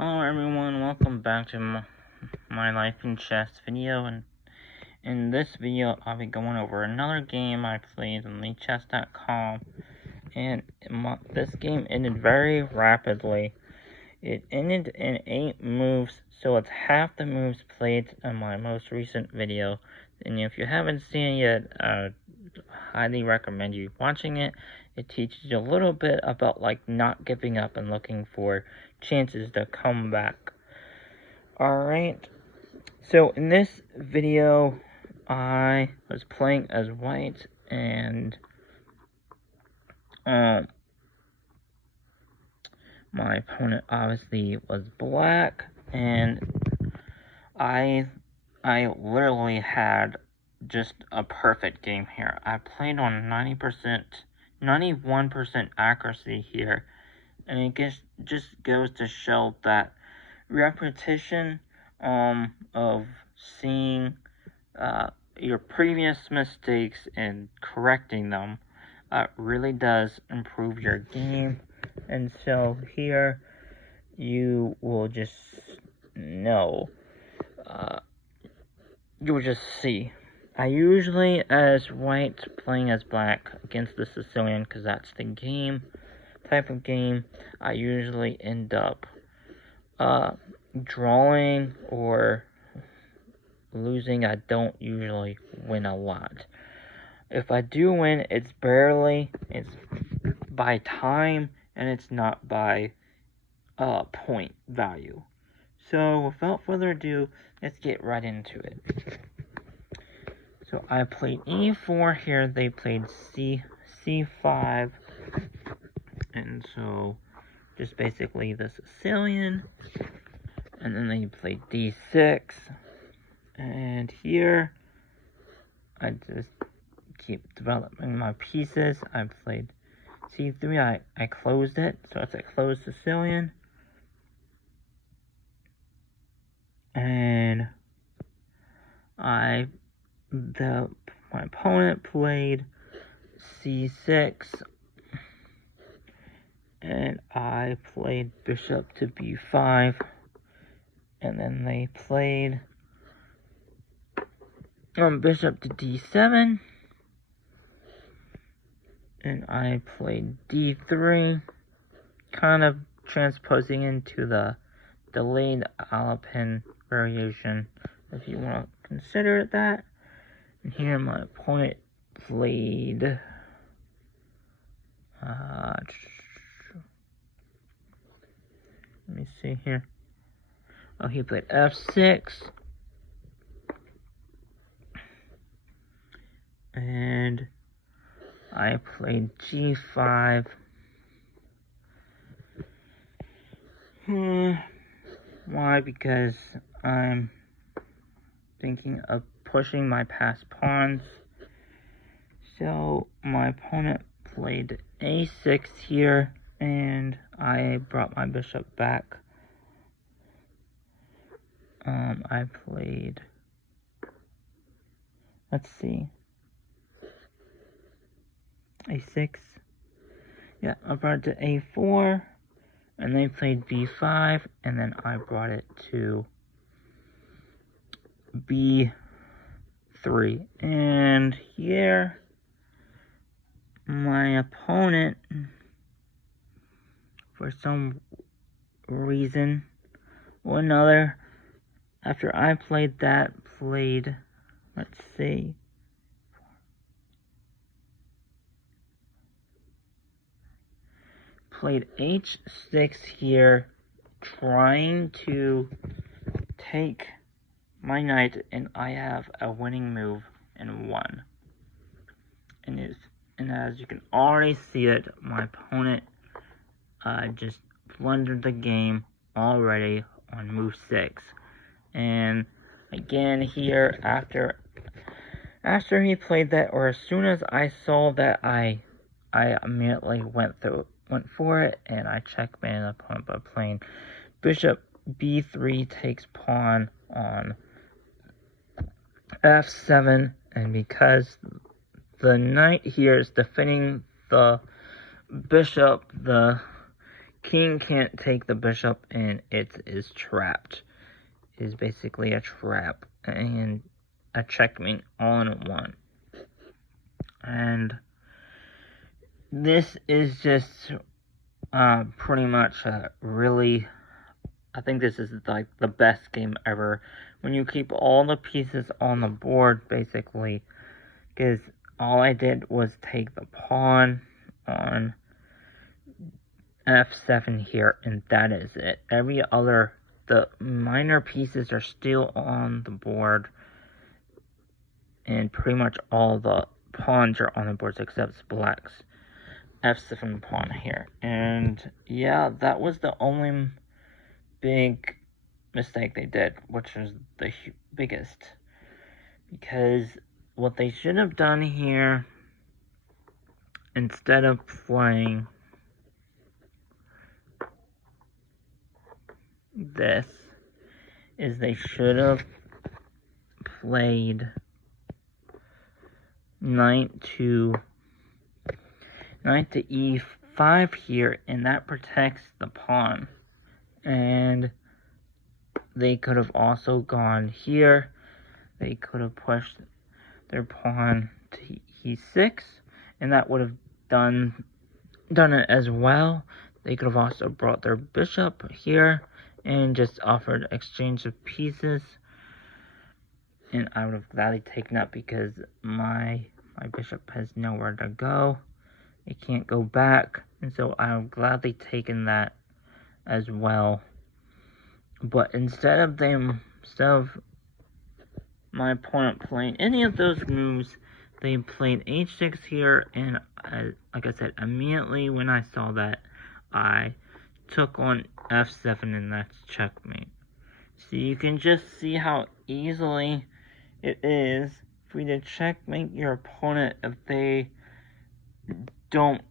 Hello everyone, welcome back to my Life in Chess video, and in this video I'll be going over another game I played on LeeChess.com, and this game ended very rapidly. It ended in 8 moves, so it's half the moves played in my most recent video, and if you haven't seen it yet, I highly recommend you watching it. It teaches you a little bit about not giving up and looking for chances to come back. Alright, so in this video, I was playing as white, and my opponent obviously was black, and I literally had just a perfect game here. I played on 91% accuracy here, and it just goes to show that repetition of seeing your previous mistakes and correcting them really does improve your game. And so here you will just know, you will just see. I usually, as white playing as black against the Sicilian, because that's the type of game, I usually end up drawing or losing. I don't usually win a lot. If I do win, it's by time, and it's not by point value. So without further ado, let's get right into it. So I played e4 here, they played c5, and so just basically the Sicilian, and then they played d6, and here I just keep developing my pieces. I played c3, I closed it, so it's a closed Sicilian, and my opponent played c6, and I played bishop to b5, and then they played bishop to d7, and I played d3, kind of transposing into the delayed Alpin variation, if you want to consider it that. And here my opponent played let me see here. Oh, he played f6, and I played g5. Why? Because I'm thinking of pushing my passed pawns. So my opponent played a6 here, and I brought my bishop back. I played, let's see, a6. Yeah, I brought it to a4, and they played b5, and then I brought it to b3. And here, my opponent, for some reason or another, after I played that, played, let's see, played h6 here, trying to take my knight, and I have a winning move in 1. And as you can already see it, my opponent just blundered the game already on move 6. And again here, after he played that, or as soon as I saw that, I immediately went for it, and I checkmated the opponent by playing bishop b3 takes pawn on f7, and because the knight here is defending the bishop, the king can't take the bishop, and it is trapped. It is basically a trap and a checkmate all in one. And this is just pretty much really, I think this is like the best game ever when you keep all the pieces on the board, basically, because all I did was take the pawn on f7 here, and that is it. Every other, the minor pieces are still on the board, and pretty much all the pawns are on the board except black's f7 pawn here. And yeah, that was the only big mistake they did, which was the biggest, because what they should have done here, instead of playing this, is they should have played knight to e5 here, and that protects the pawn. And they could have also gone here. They could have pushed their pawn to e6, and that would have done it as well. They could have also brought their bishop here and just offered exchange of pieces, and I would have gladly taken that because my bishop has nowhere to go. It can't go back, and so I would have gladly taken that as well. But instead of my opponent playing any of those moves, they played h6 here, and like I said, immediately when I saw that, I took on f7, and that's checkmate. So you can just see how easily it is for you to checkmate your opponent if they don't,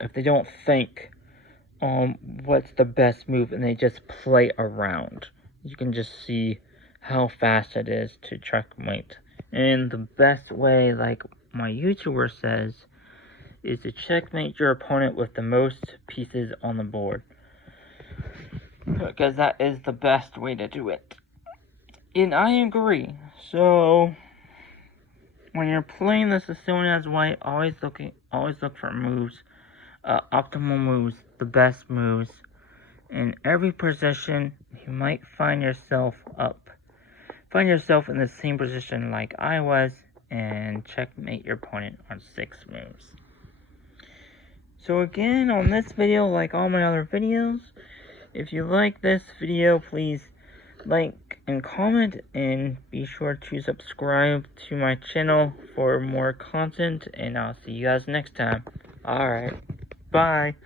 if they don't think what's the best move, and they just play around. You can just see how fast it is to checkmate. And the best way, like my YouTuber says, is to checkmate your opponent with the most pieces on the board, because that is the best way to do it. And I agree. So when you're playing the Sicilian as white, always look for moves, optimal moves, the best moves. In every position, you might find yourself in the same position like I was, and checkmate your opponent on 6 moves. So again, on this video, like all my other videos, if you like this video, please like and comment, and be sure to subscribe to my channel for more content, and I'll see you guys next time. Alright, bye.